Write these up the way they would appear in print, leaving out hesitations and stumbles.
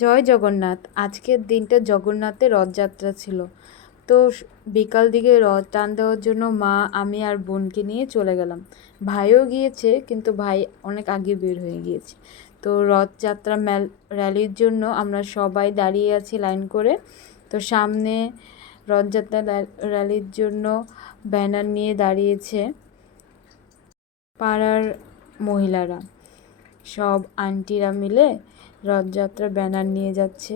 জয় জগন্নাথ। আজকের দিনটা জগন্নাথের রথযাত্রা ছিল। তো বিকাল দিকে রথ টান দেওয়ার জন্য মা, আমি আর বোনকে নিয়ে চলে গেলাম। ভাইও গিয়েছে, কিন্তু ভাই অনেক আগে বের হয়ে গিয়েছে। তো রথযাত্রা র্যালির জন্য আমরা সবাই দাঁড়িয়ে আছি লাইন করে। তো সামনে রথযাত্রা র্যালির জন্য ব্যানার নিয়ে দাঁড়িয়েছে পাড়ার মহিলারা। সব আন্টিরা মিলে রথযাত্রার ব্যানার নিয়ে যাচ্ছে।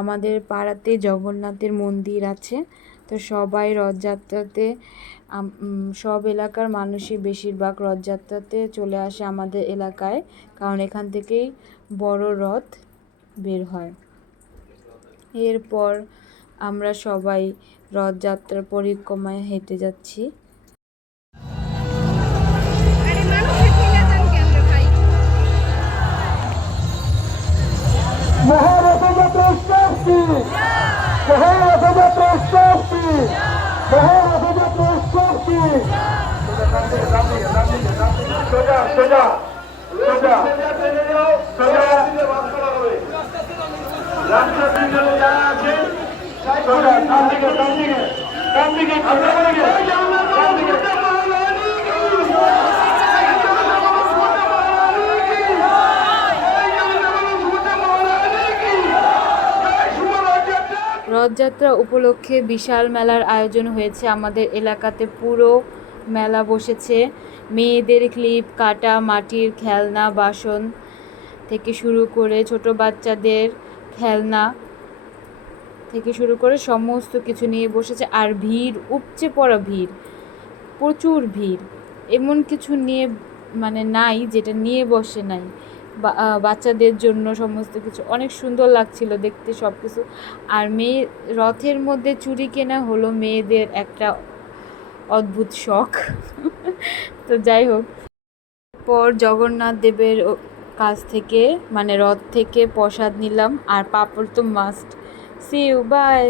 আমাদের পাড়াতে জগন্নাথের মন্দির আছে, তো সবাই রথযাত্রাতে সব এলাকার মানুষই বেশিরভাগ রথযাত্রাতে চলে আসে আমাদের এলাকায়, কারণ এখান থেকেই বড় রথ বের হয়। এরপর আমরা সবাই রথযাত্রার পরিক্রমায় হেঁটে যাচ্ছি। মহারথযাত্রা উৎসবটি মহারথযাত্রা উৎসবটি মহারথযাত্রা উৎসবটি সোজা সোজা সোজা সোজা রাস্তা থেকে যারা আছে সোজা ডান দিকে ডান দিকে ডান দিকে ডান দিকে রথযাত্রা উপলক্ষে বিশাল মেলার আয়োজন হয়েছে আমাদের এলাকাতে। পুরো মেলা বসেছে। মেয়েদের ক্লিপ কাটা, মাটির খেলনা, বাসন থেকে শুরু করে ছোট বাচ্চাদের খেলনা থেকে শুরু করে সমস্ত কিছু নিয়ে বসেছে। আর ভিড়, উপচে পড়া ভিড়, প্রচুর ভিড়। এমন কিছু নিয়ে নাই যেটা নিয়ে বসে নাই। বাচ্চাদের জন্য সমস্ত কিছু অনেক সুন্দর লাগছিল দেখতে সব কিছু। আর রথের মধ্যে চুড়ি কেনা হলো মেয়েদের একটা অদ্ভুত শখ। তো যাই হোক, পর জগন্নাথ দেবের কাছ থেকে রথ থেকে প্রসাদ নিলাম, আর পাঁপড় তো মাস্ট। C you, by.